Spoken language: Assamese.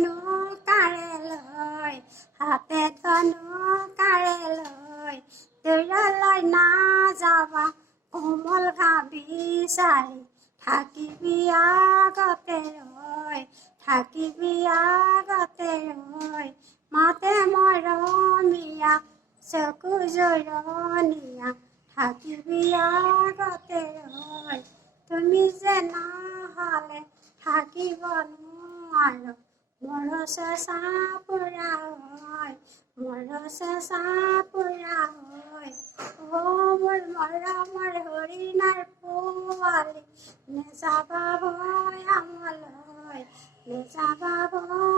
ধনু কাৰে লৈ হাতে ধনু কাৰে লৈ দূৰলৈ নাযাবা কোমল ঘাঁ বিচাৰি থাকিবি আগতে ৰৈ থাকিবি আগতে ৰৈ মাতে মৰমীয়া চকু জৰণীয়া থাকিবি আগতে ৰৈ তুমি যে নহ'লে থাকিব নোৱাৰো মোৰ চেঁচা পুৰা হয় মোৰ চেঁচা পুৰা হয় অ মোৰ মৰমৰ হৰিণাৰ পোৱালি নেযাবা ভৈ আমলৈ নেযাবা ভৈ